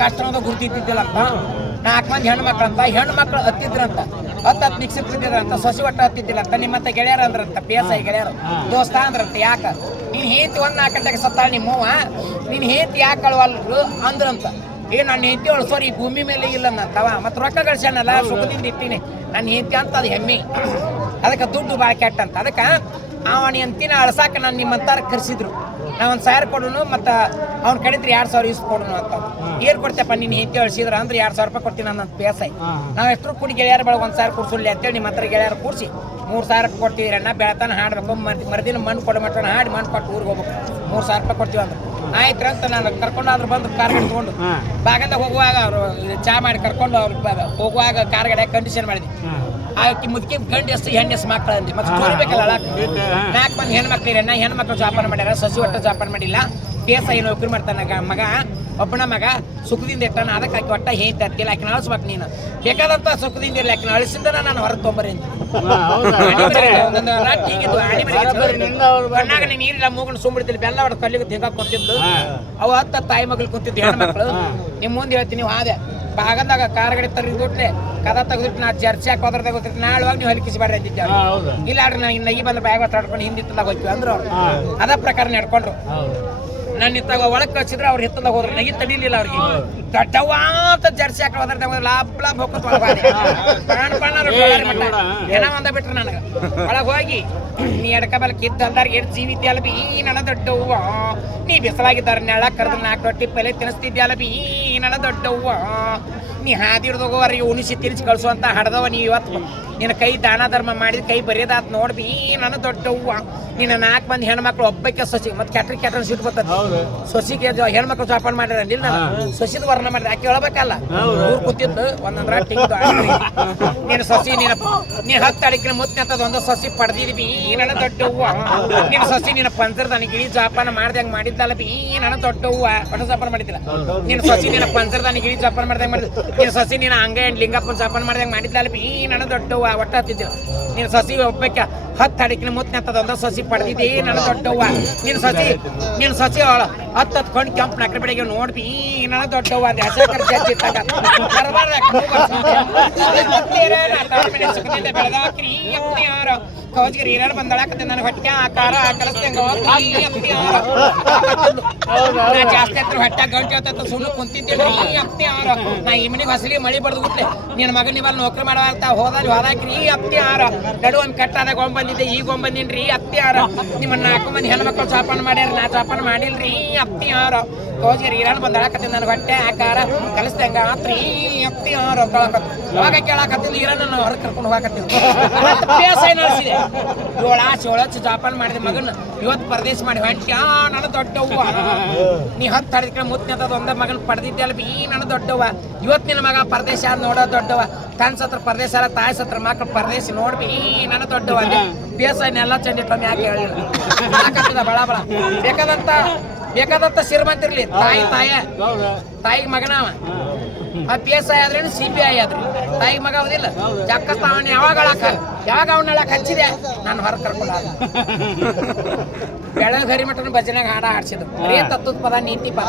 ಕಷ್ಟದ ಗುರ್ತಿದ್ದಿದ್ದಿಲ್ಲ ಅಂತ 4 ಮಂದಿ ಹೆಣ್ಮಕ್ಳು ಹತ್ತಿದ್ರಂತ ಹತ್ತು ಮಿಕ್ಸಿ ಬಿದ್ದಿದ್ರಂತ ಸೊಸಿ ಒಟ್ಟು ಹತ್ತಿದ್ದಿಲ್ಲ ಅಂತ ನಿಮ್ಮಂತ ಗೆಳೆಯರ ಅಂದ್ರಂತ PSI ಗೆಳೆಯರು ದೋಸ್ತ ಅಂದ್ರಂತ ಯಾಕ ನೀನ್ ಹೇತಿ 1 4 ಗಂಟೆಗೆ ಸತ್ತಾಳ ನಿಮ್ಮವ್ವ ನೀನ್ ಹೇತಿ ಯಾಕೆ ಕಳವಲ್ರು ಅಂದ್ರಂತ ನನ್ನ ಹೆಂಡತಿ ಸರಿ ಈ ಭೂಮಿ ಮೇಲೆ ಇಲ್ಲ ನಂತವ ಮತ್ತೆ ರೊಕ್ಕ ಗಳಿಸ್ಯಾನಲ್ಲ ಸುಖದಿಂದ ಇರ್ತೀನಿ ನನ್ನ ಹೆಂಡತಿ ಅಂತ ಅದು ಹೆಮ್ಮೆ ಅದಕ್ಕೆ ದುಡ್ಡು ಭಾಳ ಕೆಟ್ಟ ಅಂತ ಅದಕ್ಕೆ ಅವನ ಹೆಂಡತಿನ ಅಳ್ಸಾಕ ನಾನು ನಿಮ್ಮಂತಾರ ಕರೆಸಿದ್ರು ನಾವು 1,000 ಕೊಡೋನು ಮತ್ತು ಅವ್ನು ಕಡಿದ್ರೆ 2,000 ಇಸ್ ಕೊಡೋನು ಅಂತ ಏನು ಕೊಡ್ತೇಪ್ಪ ನಿನ್ನ ಹೆಂಡತಿ ಅಳಿಸಿದ್ರ ಅಂದ್ರೆ 2,000 ರೂಪಾಯಿ ಕೊಡ್ತೀನಿ ನನ್ನ PSI ನಾವು ಎಷ್ಟು ಕೂಡಿ ಗೆಳೆಯರ ಬೆಳಗ್ಗೆ 1,000 ಕೊಡ್ಸಲಿ ಅಂತೇಳಿ ನಿಮ್ಮ ಹತ್ರ ಗೆಳೆಯರು ಕೂಡಿಸಿ 3,000 ರೂಪಾಯಿ ಕೊಡ್ತೀವಿ ಅಣ್ಣ ಬೆಳತಾನ ಹಾಡ್ಬೇಕು ಮರುದಿನ ಮಣ್ಣು ಕೊಡ ಮಟ್ಟ ಹಾಡಿ ಮಣ್ಣು ಕೊಟ್ಟು ಊರಿಗೆ ಹೋಗ್ಬೇಕು 3,000 ರೂಪಾಯಿ ಕೊಡ್ತೀವಿ ಅಂದ್ರೆ ಆಯ್ತು ಅಂತ ನಾನು ಕರ್ಕೊಂಡಾದ್ರು ಬಂದು ಕಾರ್ ಗಾಡಿ ತೊಗೊಂಡು ಬಾಗಂದಾಗ ಹೋಗುವಾಗ ಅವರು ಚಾ ಮಾಡಿ ಕರ್ಕೊಂಡು ಅವ್ರು ಹೋಗುವಾಗ ಕಾರ್ ಗಾಡಿ ಕಂಡೀಷನ್ ಮಾಡಿದ್ವಿ ಆಕಿ ಮುದುಕಿ ಗಂಡು ಎಷ್ಟು ಹೆಣ್ಣು ಎಷ್ಟು ಮಕ್ಕಳು ಅಂದಿ ಮತ್ತೆ ತೋರಿಬೇಕಲ್ಲ 4 ಮಂದಿ ಹೆಣ್ಮಕ್ಳು ಇರಣ್ಣ ಹೆಣ್ಮಕ್ಳು ಜಾಪಾನ ಮಾಡ್ಯಾರ ಸಸಿ ಒಟ್ಟು ಜಾಪಾನ ಮಾಡಿಲ್ಲ PSI ನೌಕರಿ ಮಾಡ್ತಾನ ಮಗ ಒಬ್ಬನ ಮಗ ಸುಖದಿಂದ ಇಟ್ಟಾನ ಅದಕ್ಕೆ ಆಕಿ ಒಟ್ಟ ಹೇಂತ ಅಂತಿಲ್ಲ ಆಕಿನ ಅಳಿಸ್ಬೇಕು ನೀನು ಬೇಕಾದಂತ ಸುಖದಿಂದ ಇರಲಿ ಆಕಿನ ಅಳಿಸಿದ್ರೆ ನಾನು ಹೊರಗೆ ತೊಂಬರಿ ಕಣ್ಣಾಗ ನೀರಿಲ್ಲ ಮೂಗನ್ನು ಸುಂಬಿಡ್ತಿಲ್ಲ ಬೆಲ್ಲ ಹೊಡೆದು ಕಲ್ಲಿಗೆ ತೆಗ ಕುಂತಿದ್ದು ಅವು 10 ತಾಯಿ ಮಗಳು ಕುಂತಿದ್ದು ಹೆಣ್ಮಕ್ಳು ನಿಮ್ಮ ಮುಂದೆ ಹೇಳ್ತೀನಿ ನೀವು ಆದೆ ಭಾಗದಾಗ ಕಾರ್ ಗಾಡಿ ತರಿದ್ಬಿಟ್ರೆ ಕದ ತೆಗೆದಿಟ್ಟು ನಾ ಜರ್ಸಿ ಹಾಕಿ ಹೋದ್ರೆ ತೆಗೋತಿರ್ತೀನಿ ನಾಳುವಾಗ ನೀವು ಹಲಿಕಿಸಿ ಬಾಡ್ರಿ ಅಂತಿದ್ದೆ ಇಲ್ಲ ಆಡ್ರಿ ನಾ ನಗಿ ಬಂದ್ರೆ ಬ್ಯಾಗ್ ಮಾತಾಡ್ಕೊಂಡು ಹಿಂದಿತ್ತದಾಗ ಹೋಗ್ತೀವಿ ಅಂದ್ರು ಅದ ಪ್ರಕಾರ ನಡ್ಕೊಂಡ್ರು ನನ್ನ ಇತ್ತಾಗ ಒಳಗೆ ಕಳ್ಸಿದ್ರೆ ಅವ್ರು ಹಿತ್ತದಾಗ ಹೋದ್ರು ನಗಿ ತಡಿಲಿಲ್ಲ ಅವ್ರಿಗೆ ದಡ್ಡವ್ವ ಅಂತ ಜರ್ಸಿ ಹಾಕಿ ಹೋದ್ರೆ ಲಾಭ ಲಾಭ ಹೋಗ್ತಾರೆ ಜನ ಒಂದ ಬಿಟ್ರು ನನಗೆ ಒಳಗೆ ಹೋಗಿ ನೀ ಎಡಕ ಬಲ ಕಿದ್ದಲ್ದಾರ ಎಷ್ಟು ಜೀವಿತಿ ಅಲ್ಲ ಬಿ ನನ್ನ ದೊಡ್ಡವ್ವ ನೀ ಬಿಸಲಾಗಿದ್ದಾರೆ ನೆಳ ಕರೆದು 4 ರೊಟ್ಟಿ ಪಲ್ಲೆ ತಿನ್ನಿಸ್ತಿದ್ಯಲ್ಲ ಬಿ ನನ್ನ ದೊಡ್ಡವ್ವ ನೀ ಹಾದಿ ಹಿಡ್ದೋಗೋವರಿಗೆ ಉಣಿಸಿ ತಿನ್ನಿಸಿ ಕಳ್ಸುವಂತ ಹಡ್ದವ ನೀ ಇವತ್ತು ನಿನ್ನ ಕೈ ದಾನ ಧರ್ಮ ಮಾಡಿದ ಕೈ ಬರೆಯೋದಾತ್ ನೋಡ್ಬಿ ನನ್ನ ದೊಡ್ಡವ್ವ ನಿನ್ನ 4 ಮಂದಿ ಹೆಣ್ಮಕ್ಳು ಒಬ್ಬಕ್ಕೆ ಸೊಸಿ ಮತ್ತೆ ಕ್ಯಾಟ್ರಿ ಸಿಟ್ಟು ಬರ್ತದೆ ಸೊಸಿಗೆ ಹೆಣ್ಮಕ್ಳು ಜಾಪಾನ ಮಾಡ್ಯಾರ ನಿಲ್ಲ ಸೊಸಿದ ವರ್ಣ ಮಾಡಿದ್ರೆ ಆಕೆ ಹೇಳ್ಬೇಕಲ್ಲ ಊರು ಕೂತಿದ್ದು ಒಂದೊಂದ್ರ ನೀನು ಸೊಸಿ ನೀನು 10 ಅಡಿಕಿನ ಮುತ್ತೆ ಅಂತದ ಒಂದು ಸೊಸಿ ಪಡೆದಿದ್ವಿ ನನ್ನ ದೊಡ್ಡವ್ವ ನಿನ್ನ ಸೊಸಿ ನಿನ್ನ ಪಂಚರದಾನಿ ಗಿಳಿ ಜಾಪಾನ ಮಾಡ್ದಂಗೆ ಮಾಡಿದ್ದಲ್ಲ ಬಿ ನನ್ನ ದೊಡ್ಡವ್ವ ಒಟ್ಟು ಜಾಪಾನ ಮಾಡಿದ್ದಿಲ್ಲ ನಿನ್ನ ಸೊಸಿ ನಿನ್ನ ಪಂಚರದಾನಿ ಗಿಳಿ ಜಾಪಾನ ಮಾಡ್ದಂಗೆ ಮಾಡಿದ್ ನಿನ್ನ ಸೊಸಿ ನಿನ್ನ ಹಂಗೆ ಲಿಂಗಪ್ಪನ ಜಾಪಾನ ಮಾಡ್ದಂಗೆ ಮಾಡಿದ್ದಲ್ಲ ಬಿ ನನ್ನ ದೊಡ್ಡವ್ವ ಒಟ್ಟ ಹತ್ತಿದ್ದಿಲ್ಲ ನಿನ್ನ ಸೊಸಿ ಒಬ್ಬಕ್ಕೆ 10 ಅಡಿಕಿನ ಮುತ್ತೆ ಅಂತದ ಒಂದು ಸೊಸಿ ಪಡೆದಿದ್ದಿ ನನ್ನ ದೊಡ್ಡವ್ವ ನಿನ್ನ ಸೊಸಿ 10 ಕೊಂಡು ಕೆಂಪು ನಕರೆ ಬೆಳಗ್ಗೆ ನೋಡ್ಬಿ ನನ್ನ ದೊಡ್ಡವ್ವ ಅಂದೆ ಹಸಕರ್ ಜಜ್ಜಿಟ್ಟಾಗ ಬೆಳೆದಾಕ್ರಿ ಯಾರು ಕೌಜ್ಗಿರಿ ಹಿರಿಯರು ಬಂದಳಾಕತ್ತೆ ನನಗೆ ಹೊಟ್ಟೆ ಆಕಾರ ಕಲಿಸ್ತಂಗ ನಾ ಜಾಸ್ತಿ ಹತ್ರ ಹೊಟ್ಟೆ ಗಂಟೆ ಹೊತ್ತ ಸುಳ್ಳು ಕುಂತಿದ್ದೇನೆ ಅಪ್ತಿಯಾರ ನಾ ಈ ಮನೆಗೆ ಹಸಲಿ ಮಳಿ ಬಡ್ದು ಬಿಟ್ಲೆ ನಿನ್ನ ಮಗನ ನೀವಲ್ಲಿ ನೌಕರಿ ಮಾಡವಾರ್ತ ಹೋದಾಕ್ರಿ ಅಪ್ತಿಯಾರ ನಡು ಒಂದು ಕಟ್ಟಾದಾಗ ಬಂದಿದ್ದೆ ಈಗ ಬಂದಿನ್ರಿ ಅಪ್ತಿಯಾರ ನಿಮ್ಮ 4 ಮಂದಿ ಹೆಣ್ಮಕ್ಳು ಜಾಪಾನ ಮಾಡ್ಯಾರ ನಾ ಜಾಪಾನ ಮಾಡಿಲ್ರಿ ಅಪ್ತಿಯಾರ ಕೌಜ್ಗಿರಿ ಹಿರಿಯರು ಬಂದಳಾಕತ್ತೆ ನನಗೆ ಹೊಟ್ಟೆ ಆಕಾರ ಕಲಿಸ್ತಂಗ ಆತ್ರಿ ಅಪ್ತಿಯಾರ ಅವಾಗ ಕೇಳಾಕತ್ತಿದ್ದು ಹಿರನ್ನ ಹೊರಗೆ ಕರ್ಕೊಂಡು ಹೋಗಾಕತ್ತಿದ್ದು PSI ನಡೆಸಿದೆ 7 ಜಾಪಾನ ಮಾಡಿದ ಮಗನ ಇವತ್ತು ಪರದೇಶ ಮಾಡಿ ಹೊಂಟ್ಯಾ ನನ್ನ ದೊಡ್ಡವ್ವ ನೀ 10 ಅಡಿಕೆ ಮುತ್ತಿ ಅಂತದ ಒಂದ ಮಗನ ಪಡೆದಿದ್ದಲ್ಲ ಬಿ ನನ್ನ ದೊಡ್ಡವ್ವ ಇವತ್ತು ನಿನ್ನ ಮಗ ಪರದೇಶ ನೋಡೋ ದೊಡ್ಡವ ತನ್ನ ಸತ್ರ ಪರದೇಶ ಅಲ್ಲ ತಾಯಿ ಸತ್ರ ಮಕ್ಕಳು ಪರದೇಶ ನೋಡ್ಬಿ ನನ್ನ ದೊಡ್ಡವ PSI ಎಲ್ಲ ಚಂಡಿಟ್ಟ ಯಾಕೆ ಹೇಳಿಲ್ಲ ಬಳ ಬಳ ಬೇಕಾದಂತ ಶ್ರೀಮಂತಿರ್ಲಿ ತಾಯಿಗೆ ಮಗನವ PSI ಆದ್ರೇನು CBI ಆದ್ರಿ ತಾಯಿಗೆ ಮಗ ಹೋದಿಲ್ಲ ಜಕ್ಕಸ್ತ ಅವನ ಯಾವಾಗ ಅವನ ಹಚ್ಚಿದೆ ನಾನು ಹೊರಗೆ ಕರ್ಕೊಂಡ ಬೆಳಗರಿ ಮಟ್ಟನ ಭಜನೆಗೆ ಹಾಡ ಹಾಡ್ಸಿದ್ರು ಬರೀ ತತ್ವದ ಪದ ನೀತಿ ಪದ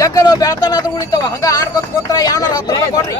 ಜಗ್ಗಲು ಬೆಳತನ ಅದು ಉಳಿತಾವ ಹಂಗ ಆಡ್ಕೊತ ಕೂತ್ರ ಯಾವ 10 ರೂಪಾಯಿ ಕೊಡ್ರಿ